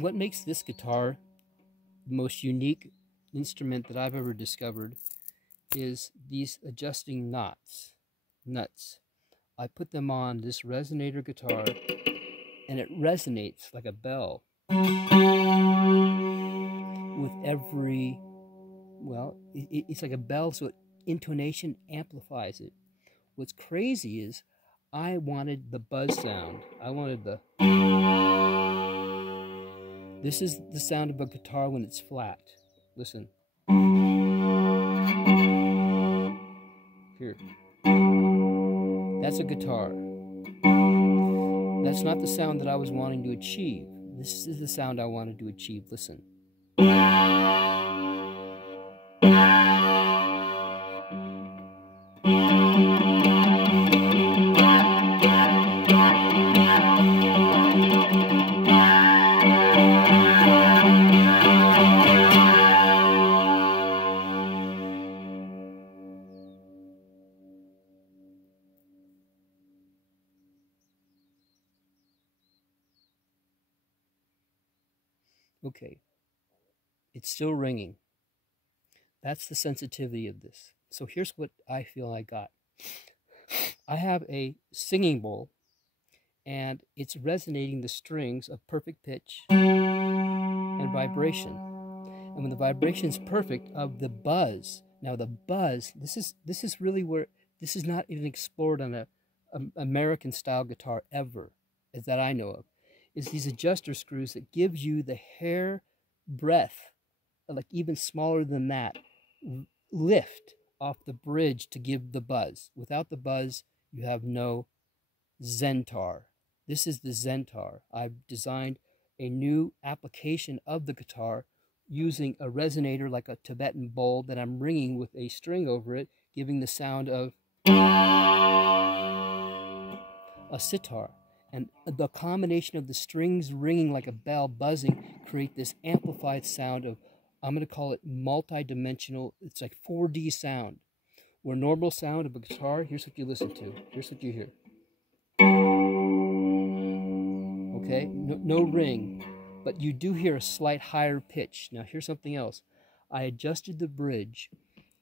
What makes this guitar the most unique instrument that I've ever discovered is these adjusting nuts. I put them on this resonator guitar and it resonates like a bell with every, well, it's like a bell, so intonation amplifies it. What's crazy is I wanted the buzz sound. I wanted the... This is the sound of a guitar when it's flat. Listen. Here. That's a guitar. That's not the sound that I was wanting to achieve. This is the sound I wanted to achieve. Listen. Okay, it's still ringing. That's the sensitivity of this. So here's what I feel I got. I have a singing bowl, and it's resonating the strings of perfect pitch and vibration. And when the vibration is perfect, of the buzz. Now the buzz, this is really where, this is not even explored on a American style guitar ever, as that I know of. Is these adjuster screws that give you the hair breadth, like even smaller than that, lift off the bridge to give the buzz. Without the buzz, you have no ZENTAR. This is the ZENTAR. I've designed a new application of the guitar using a resonator like a Tibetan bowl that I'm ringing with a string over it, giving the sound of a sitar. And the combination of the strings ringing like a bell, buzzing, create this amplified sound of, I'm going to call it multi-dimensional. It's like 4D sound. Where normal sound of a guitar, here's what you listen to. Here's what you hear. Okay, no ring, but you do hear a slight higher pitch. Now here's something else. I adjusted the bridge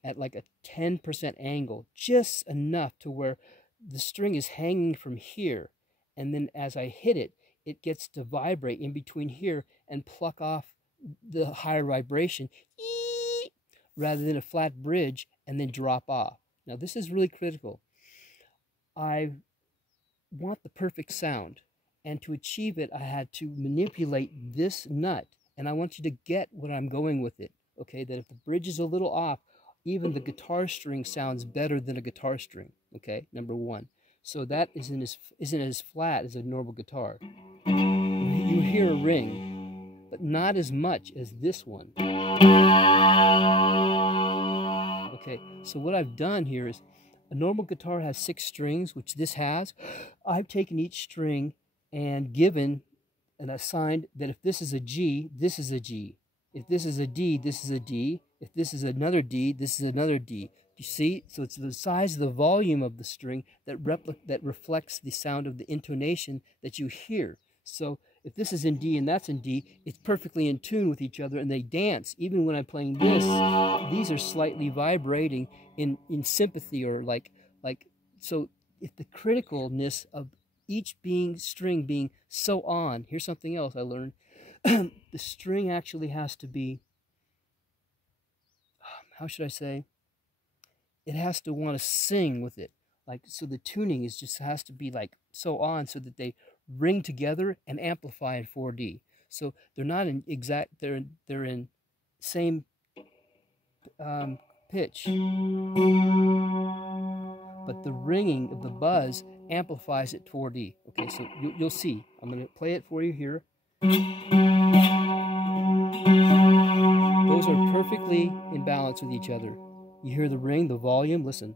at like a 10% angle, just enough to where the string is hanging from here. And then as I hit it, it gets to vibrate in between here and pluck off the higher vibration, rather than a flat bridge and then drop off. Now this is really critical. I want the perfect sound, and to achieve it, I had to manipulate this nut, and I want you to get what I'm going with it. Okay, that if the bridge is a little off, even the guitar string sounds better than a guitar string. Okay, number one. So that isn't as flat as a normal guitar. You hear a ring, but not as much as this one. Okay, so what I've done here is, a normal guitar has 6 strings, which this has. I've taken each string and given and assigned that if this is a G, this is a G. If this is a D, this is a D. If this is another D, this is another D. You see? So it's the size of the volume of the string that reflects the sound of the intonation that you hear. So if this is in D and that's in D, it's perfectly in tune with each other, and they dance. Even when I'm playing this, these are slightly vibrating in sympathy, or like so. If the criticalness of each string being so on, here's something else I learned. The string actually has to be, how should I say? It has to want to sing with it. Like, so the tuning is just has to be like so on, so that they ring together and amplify in 4D. So they're not in exact, they're in same pitch. But the ringing of the buzz amplifies it 4D. Okay, so you'll see. I'm going to play it for you here. Those are perfectly in balance with each other. You hear the ring, the volume, listen.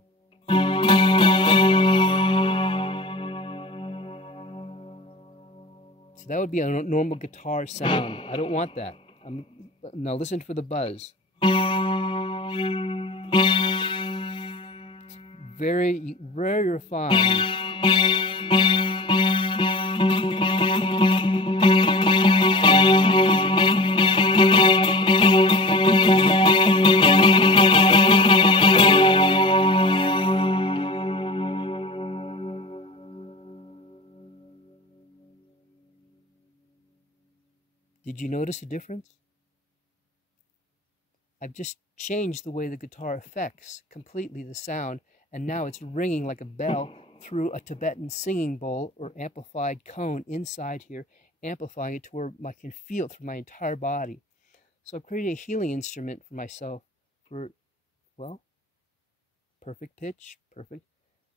So So that would be a normal guitar sound. I don't want that. Now listen for the buzz. Very, very refined. Did you notice a difference? I've just changed the way the guitar affects completely the sound, and now it's ringing like a bell through a Tibetan singing bowl or amplified cone inside here, amplifying it to where I can feel it through my entire body. So I've created a healing instrument for myself for, well, perfect pitch, perfect,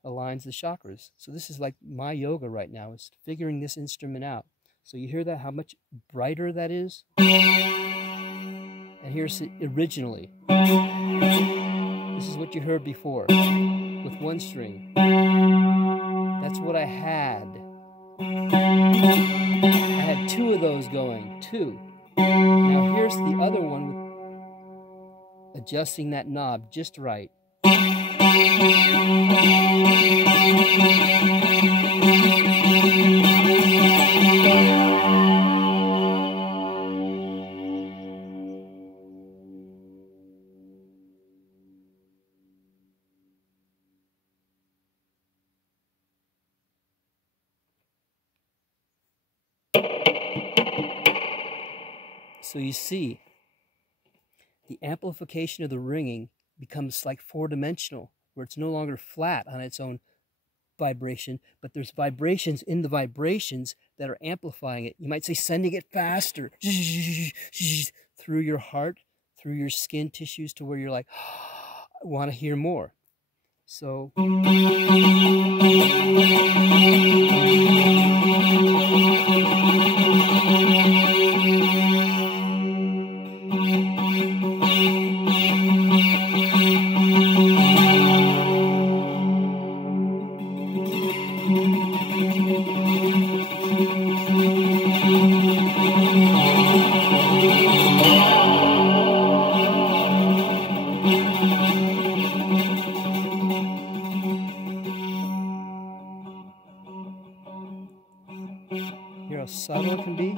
aligns the chakras. So this is like my yoga right now, is figuring this instrument out. So you hear that, how much brighter that is? And here's it originally. This is what you heard before, with one string. That's what I had. I had two of those going, two. Now here's the other one with adjusting that knob just right. So you see, the amplification of the ringing becomes like four-dimensional, where it's no longer flat on its own vibration, but there's vibrations in the vibrations that are amplifying it. You might say sending it faster through your heart, through your skin tissues, to where you're like, I want to hear more. So hear how subtle it can be.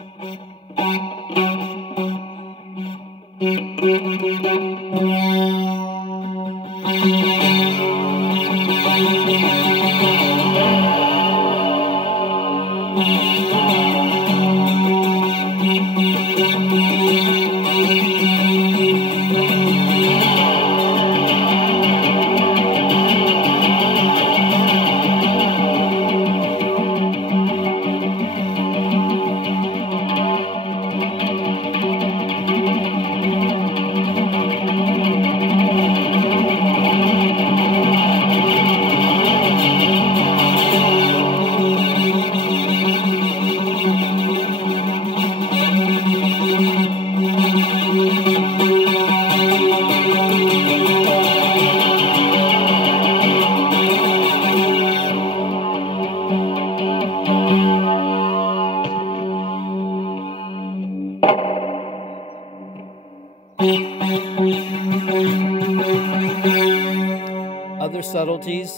Other subtleties.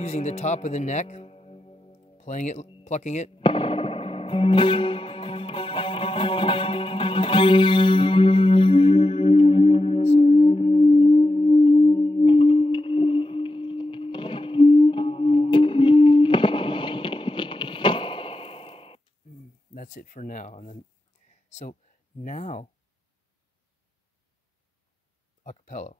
Using the top of the neck, playing it, plucking it. That's it for now. And then, so now, a cappella.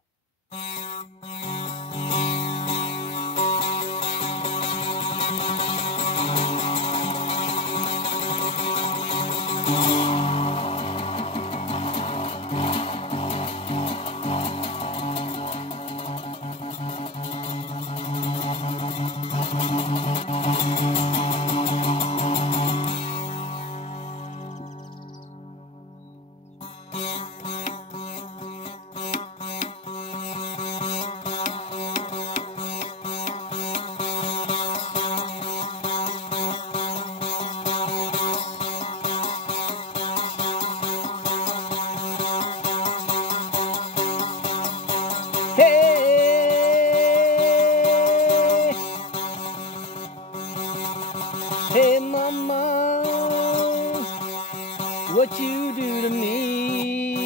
what you do to me.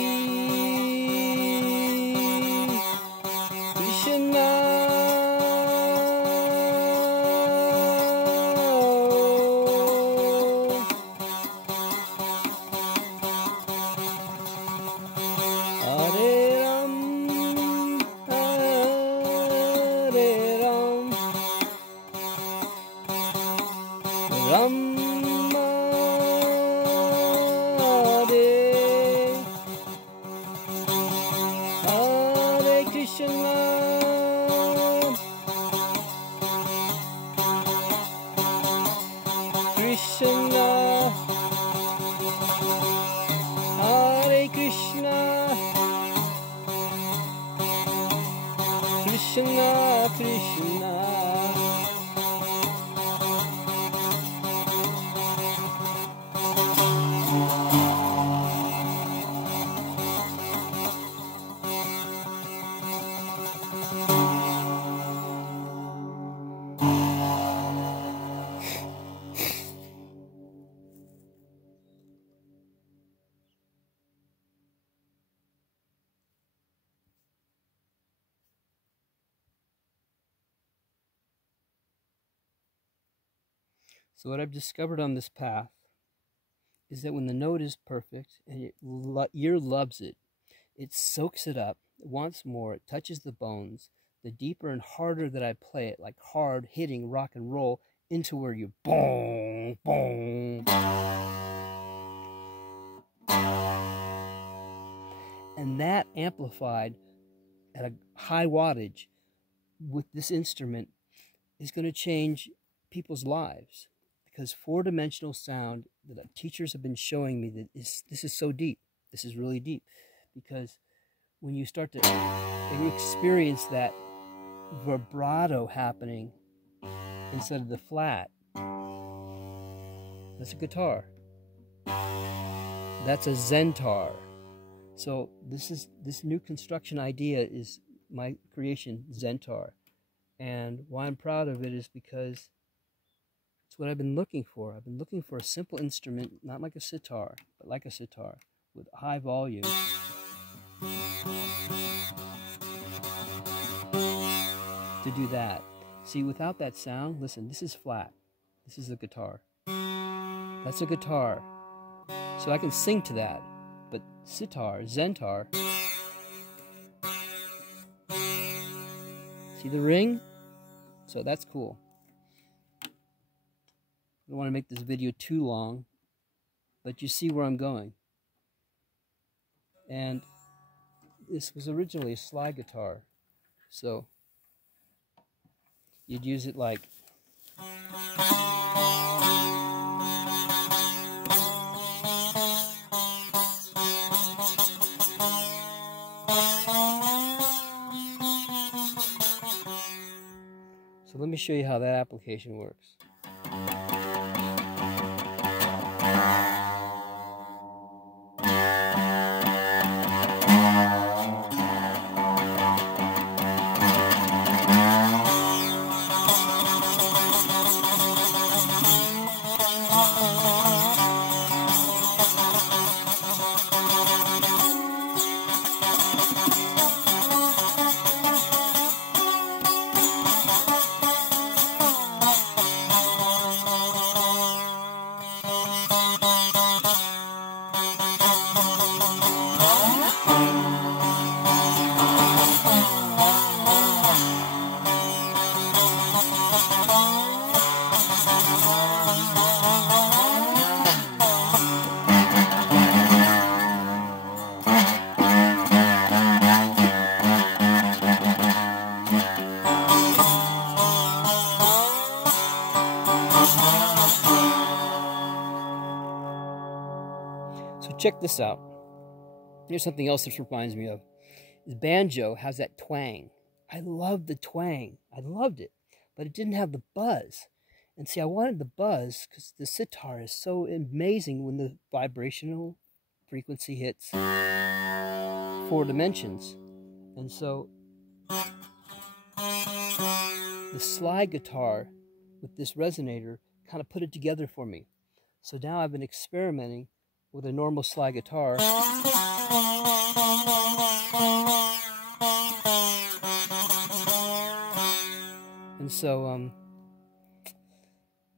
Krishna. Hare Ram, Hare Ram, Rama Hare, Hare Krishna, Krishna, Hare Krishna, Krishna Krishna. So what I've discovered on this path is that when the note is perfect and your ear loves it, it soaks it up, it wants more, it touches the bones. The deeper and harder that I play it, like hard hitting rock and roll, into where you boom, boom. And that amplified at a high wattage with this instrument is going to change people's lives. Because four-dimensional sound that teachers have been showing me that this is so deep. This is really deep. Because when you start to experience that vibrato happening instead of the flat, that's a guitar. That's a ZENTAR. So this new construction idea is my creation, ZENTAR. And why I'm proud of it is because it's what I've been looking for. I've been looking for a simple instrument, not like a sitar, but like a sitar, with high volume. To do that. See, without that sound, listen, this is flat. This is a guitar. That's a guitar. So I can sing to that. But sitar, ZENTAR. See the ring? So that's cool. I don't want to make this video too long, but you see where I'm going. And this was originally a slide guitar. So you'd use it like so. Let me show you how that application works. So check this out. Here's something else this reminds me of. Is banjo has that twang. I love the twang. I loved it. But it didn't have the buzz. And see, I wanted the buzz because the sitar is so amazing when the vibrational frequency hits 4 dimensions. And so the slide guitar with this resonator kind of put it together for me. So now I've been experimenting with a normal slide guitar. And so,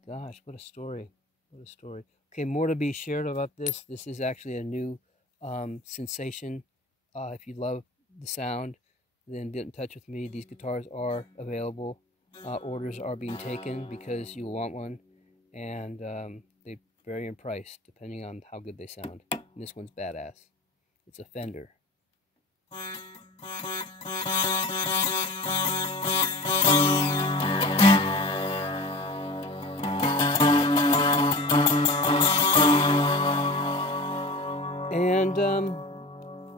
gosh, what a story. What a story. Okay, more to be shared about this. This is actually a new sensation. If you love the sound, then get in touch with me. These guitars are available. Orders are being taken because you want one. And they vary in price depending on how good they sound. And this one's badass. It's a Fender. And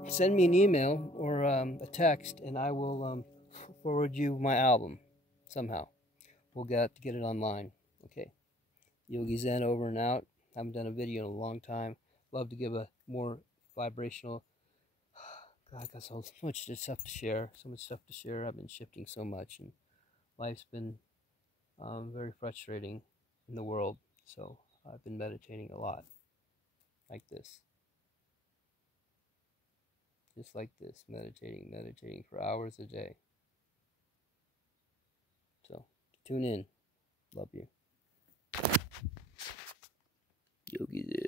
send me an email or a text, and I will forward you my album somehow. We'll get it online. Okay. Yogi Zen over and out. Haven't done a video in a long time. Love to give a more vibrational. God, I got so much stuff to share. So much stuff to share. I've been shifting so much, and life's been very frustrating in the world. So I've been meditating a lot, like this. Just like this, meditating for hours a day. So tune in. Love you. Yogi Zen.